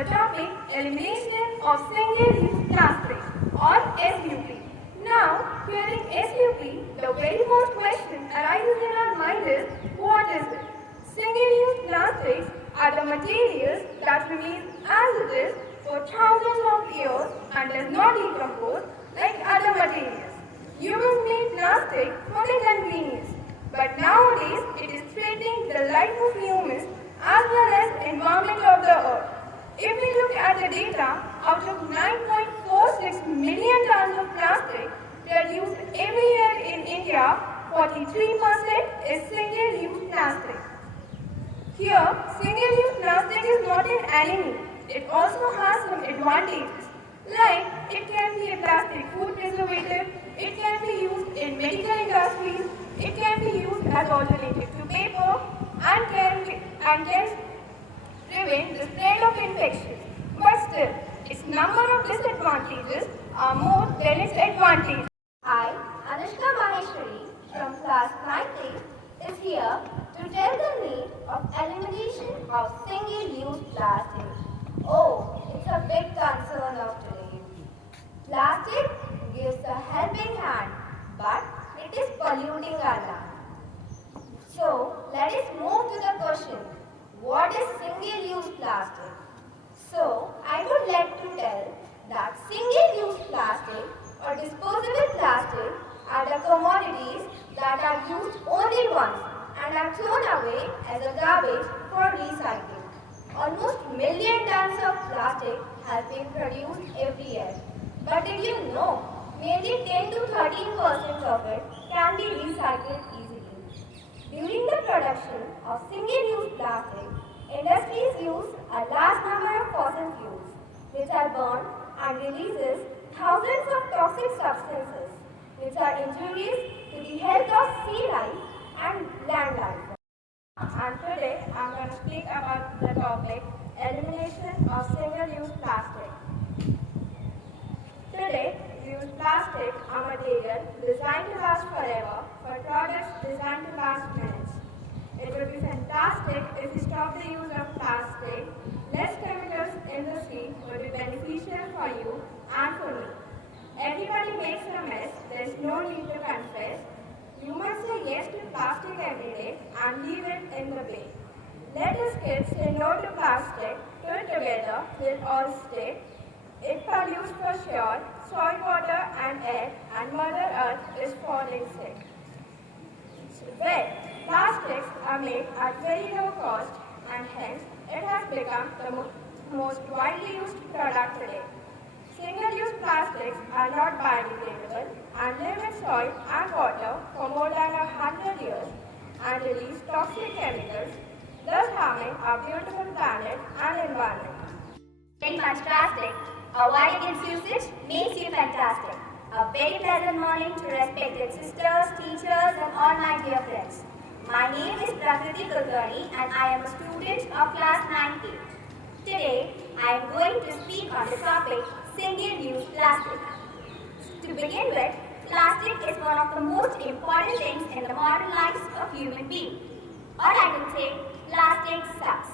the topic Elimination of Single-Use Plastic or SUP. Now, hearing SUP, the very first question arises in our mind is, what is it? Single-use plastics are the materials that remain as it is for thousands of years and does not decompose like other materials. Humans made plastic for their convenience, but nowadays it is threatening the life of humans as well as environment of the earth. If we look at the data, out of 9.46 million tons of plastic produced every year in India, 43% is single-use plastic. Here, single-use plastic is not an enemy. It also has some advantages. Like, it can be a plastic food preservative, it can be used in medical industries, it can be used as alternative to paper, and can prevent the spread of infection. But still, its number of disadvantages are more than its advantages. I, Anushka Maheshwari from class 9th is here to tell the need of elimination of single-use plastic. Oh, it's a big concern of today. Plastic gives a helping hand, but it is polluting our land. So, let us move to the question, what is single-use plastic? So, I would like to tell that single-use plastic or disposable plastic are the commodities that are used only once and are thrown away as a garbage for recycling. Almost million tons of plastic has been produced every year. But did you know, nearly 10 to 13% of it can be recycled easily. During the production of single-use plastic, industries use a large number of fossil fuels, which are burned and releases thousands of toxic substances, which are injurious to the health of sea life and land life. And today I'm going to speak about the topic elimination of single-use plastic. Today, we use plastic, a material designed to last forever, for products designed to last minutes. It would be fantastic if we stop the use of plastic. Less chemicals in the sea would be beneficial for you and for me. Everybody makes a mess, there is no need to confess. You must say yes to plastic every day and leave it in the bin. Let us kids say no to plastic, do it together, we'll all stay. It pollutes for sure, soil, water and air, and Mother Earth is falling sick. Well, plastics are made at very low cost and hence it has become the most widely used product today. Single-use plastics are not biodegradable and live in soil and water for more than 100 years and release toxic chemicals, thus harming our beautiful planet and environment. Very much plastic. Avoid its usage makes you fantastic. A very pleasant morning to respected sisters, teachers and all my dear friends. My name is Prakriti Kulkarni and I am a student of class 9A. Today, I am going to speak on the topic single-use plastic. To begin with, plastic is one of the most important things in the modern lives of human beings. Or I can say, plastic sucks.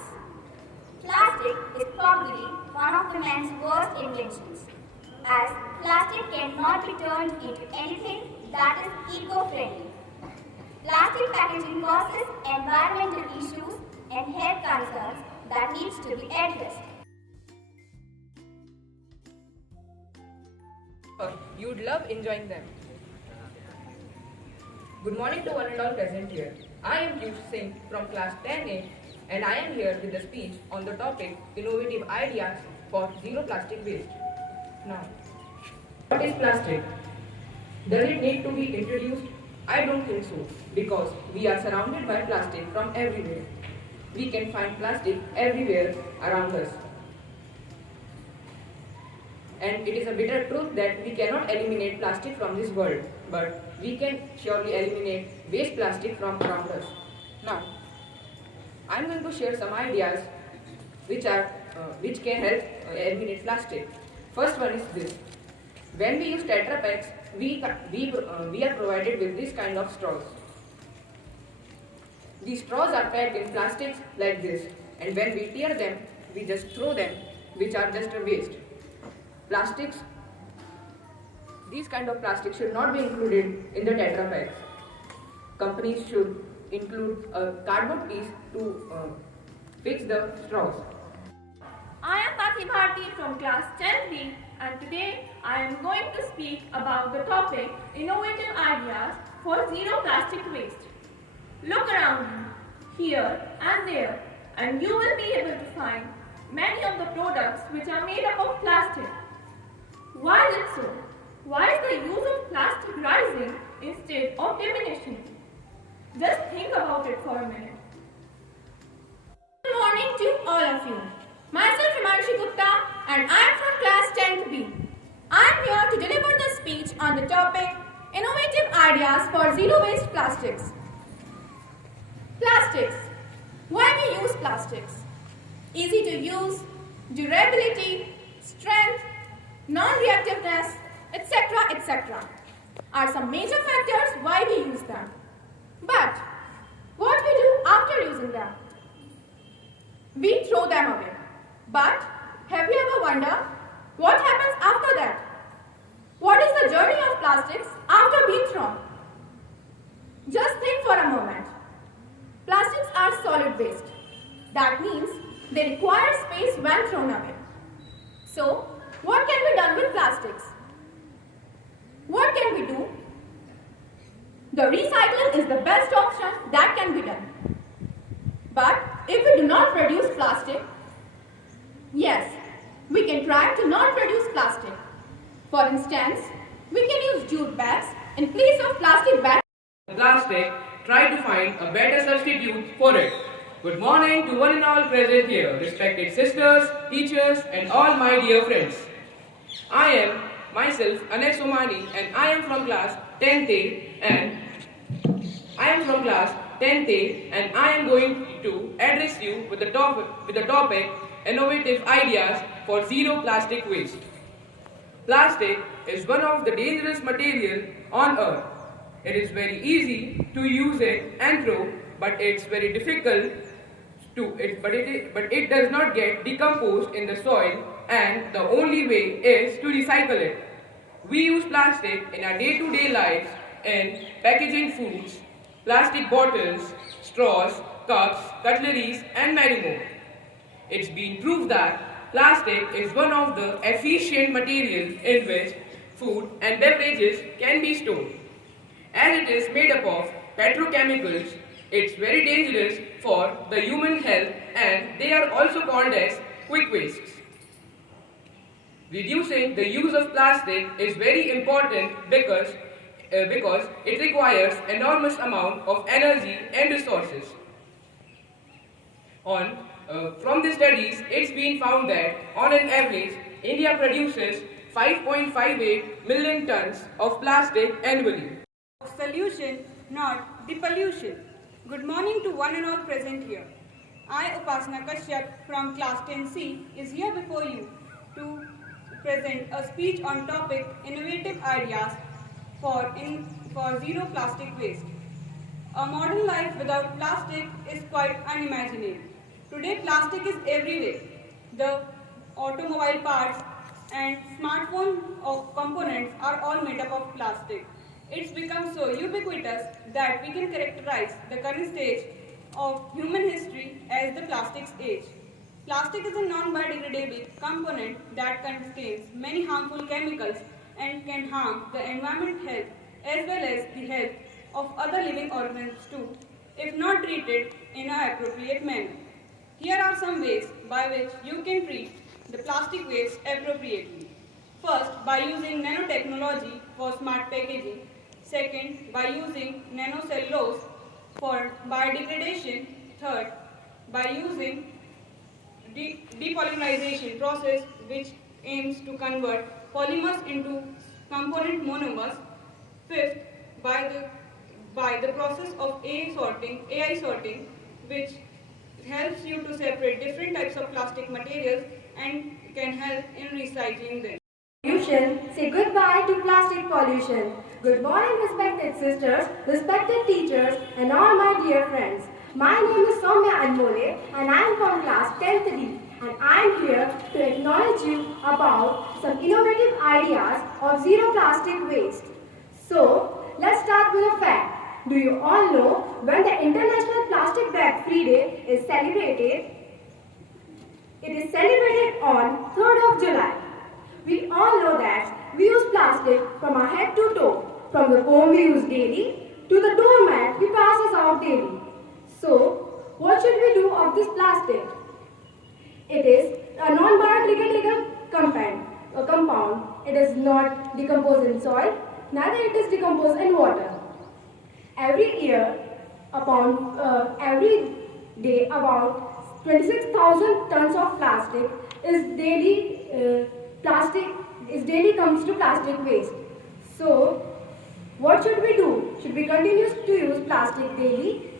Plastic is probably one of the man's worst inventions, as plastic cannot be turned into anything that is eco-friendly. Plastic packaging causes environmental issues and health concerns that needs to be addressed. You'd love enjoying them. Good morning to one and all present here. I am Piyush Singh from class 10A and I am here with a speech on the topic innovative ideas for zero plastic waste. Now, what is plastic? Does it need to be introduced? I don't think so, because we are surrounded by plastic from everywhere. We can find plastic everywhere around us. And it is a bitter truth that we cannot eliminate plastic from this world, but we can surely eliminate waste plastic from around us. Now, I am going to share some ideas which can help eliminate plastic. First one is this. When we use Tetra Paks, we are provided with this kind of straws. These straws are packed in plastics like this, and when we tear them, we just throw them which are just a waste. Plastics, these kind of plastics should not be included in the Tetra packs. Companies should include a cardboard piece to fix the straws. I am Pati Bharti from class 10B and today I am going to speak about the topic innovative ideas for zero plastic waste. Look around you, here and there, and you will be able to find many of the products which are made up of plastic. Why is it so? Why is the use of plastic rising instead of diminishing? Just think about it for a minute. Good morning to all of you. Myself Himanshi Gupta and I am from class 10B. I am here to deliver the speech on the topic Innovative Ideas for Zero Waste Plastics. Plastics. Why we use plastics? Easy to use, durability, strength, non-reactiveness, etc. are some major factors why we use them. But what we do after using them? We throw them away. But have you ever wondered what happens after that? What is the journey of plastics after being thrown? Just think for a moment. Plastics are solid waste. That means they require space when thrown away. So, what can be done with plastics? What can we do? The recycling is the best option that can be done. But if we do not produce plastic, yes, we can try to not produce plastic. For instance, we can use jute bags in place of plastic bags. Plastic, try to find a better substitute for it. Good morning to one and all present here, respected sisters, teachers, and all my dear friends. I am myself Anesh Somani and I am from class 10th and I am going to address you with the topic innovative ideas for zero plastic waste. Plastic is one of the dangerous material on earth. It is very easy to use it and throw, but it's very difficult but it does not get decomposed in the soil, and the only way is to recycle it. We use plastic in our day-to-day lives in packaging foods, plastic bottles, straws, cups, cutleries, and many more. It's been proved that plastic is one of the efficient materials in which food and beverages can be stored. As it is made up of petrochemicals, it's very dangerous for the human health and they are also called as quick wastes. Reducing the use of plastic is very important because it requires enormous amount of energy and resources. From the studies, it's been found that on an average, India produces 5.58 million tons of plastic annually. Solution, not depollution. Good morning to one and all present here. I, Upasana Kashyap from class 10C, is here before you to present a speech on topic innovative ideas for zero plastic waste. A modern life without plastic is quite unimaginable. Today plastic is everywhere. The automobile parts and smartphone components are all made up of plastic. It's become so ubiquitous that we can characterize the current stage of human history as the plastics age. Plastic is a non-biodegradable component that contains many harmful chemicals and can harm the environment health as well as the health of other living organisms too, if not treated in an appropriate manner. Here are some ways by which you can treat the plastic waste appropriately. First, by using nanotechnology for smart packaging. Second, by using nanocellulose for biodegradation. Third, by using depolymerization process which aims to convert polymers into component monomers. Fifth, by the process of AI sorting which helps you to separate different types of plastic materials and can help in recycling them. Pollution, say goodbye to plastic pollution. Good morning, respected sisters, respected teachers, and all my dear friends. My name is Soumya Anmole, and I am from class 10th D. and I am here to acknowledge you about some innovative ideas of zero plastic waste. So, let's start with a fact. Do you all know when the International Plastic Bag Free Day is celebrated? It is celebrated on 3rd of July. We all know that we use plastic from our head to toe, from the comb we use daily to the doormat we passes out daily. So, what should we do of this plastic? It is a non-biodegradable compound. It is not decomposed in soil, neither it is decomposed in water. Every year, every day, about 26,000 tons of plastic daily comes to plastic waste. So, what should we do? Should we continue to use plastic daily?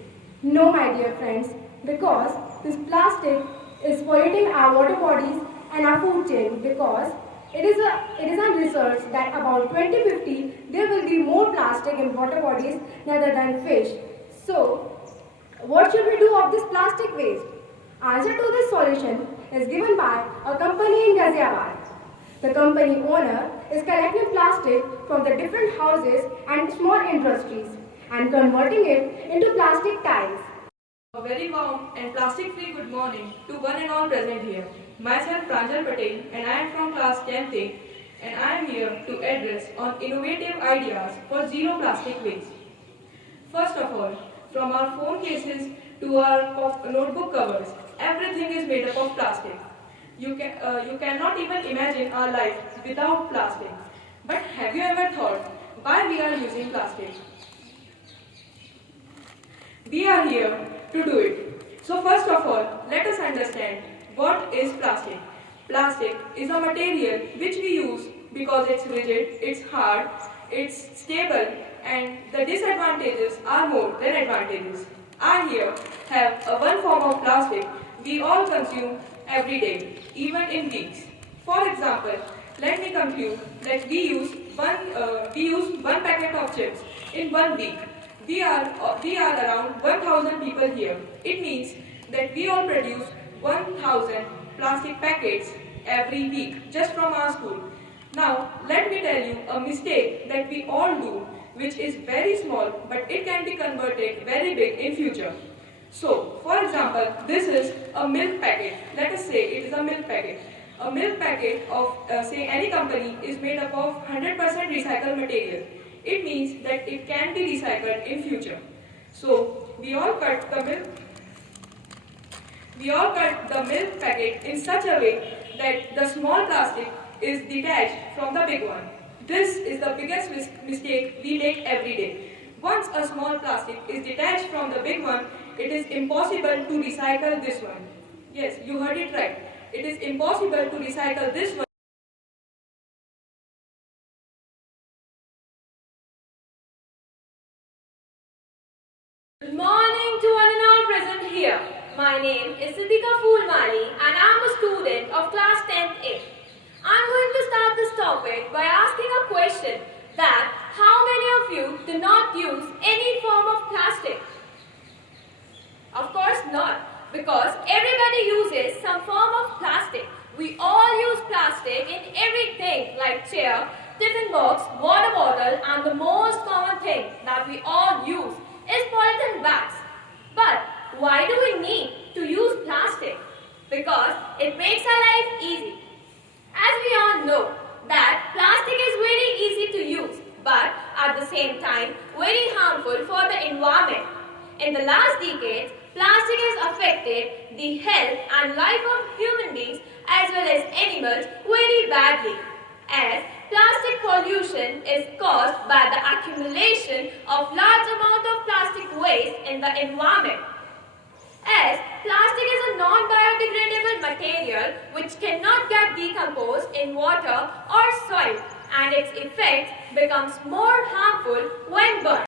No, my dear friends, because this plastic is polluting our water bodies and our food chain, because it is on research that about 2050 there will be more plastic in water bodies rather than fish. So, what should we do of this plastic waste? Answer to this solution is given by a company in Ghaziabad. The company owner is collecting plastic from the different houses and small industries and converting it into plastic tiles. A very warm and plastic-free good morning to one and all present here. Myself Pranjal Patel and I am from class 10th A and I am here to address on innovative ideas for zero plastic waste. First of all, from our phone cases to our notebook covers, everything is made up of plastic. You cannot even imagine our life without plastic. But have you ever thought why we are using plastic? We are here to do it. So first of all, let us understand what is plastic. Plastic is a material which we use because it's rigid, it's hard, it's stable, and the disadvantages are more than advantages. I here have one form of plastic we all consume every day, even in weeks. For example, let me conclude that we use one packet of chips in 1 week. We are around 1,000 people here. It means that we all produce 1,000 plastic packets every week just from our school. Now, let me tell you a mistake that we all do, which is very small, but it can be converted very big in future. So, for example, this is a milk packet. Let us say it is a milk packet. A milk packet of, say, any company is made up of 100% recycled material. It means that it can be recycled in future. So, we all cut the milk packet in such a way that the small plastic is detached from the big one. This is the biggest mistake we make every day. Once a small plastic is detached from the big one, it is impossible to recycle this one. Yes, you heard it right. It is impossible to recycle this one. Good morning to one and all present here. My name is Siddhika Foolmali and I am a student of class 10th A. I am going to start this topic by asking a question that how many of you do not use any form of plastic? Of course not, because everybody uses some form of plastic. We all use plastic in everything like chair, tiffin box, water bottle, and the most common thing that we all use is polythene bags. But why do we need to use plastic? Because it makes our life easy. As we all know that plastic is very easy to use, but at the same time very harmful for the environment. In the last decades, plastic has affected the health and life of human beings as well as animals very badly, as plastic pollution is caused by the accumulation of large amount of plastic waste in the environment. As plastic is a non-biodegradable material which cannot get decomposed in water or soil, and its effects becomes more harmful when burned.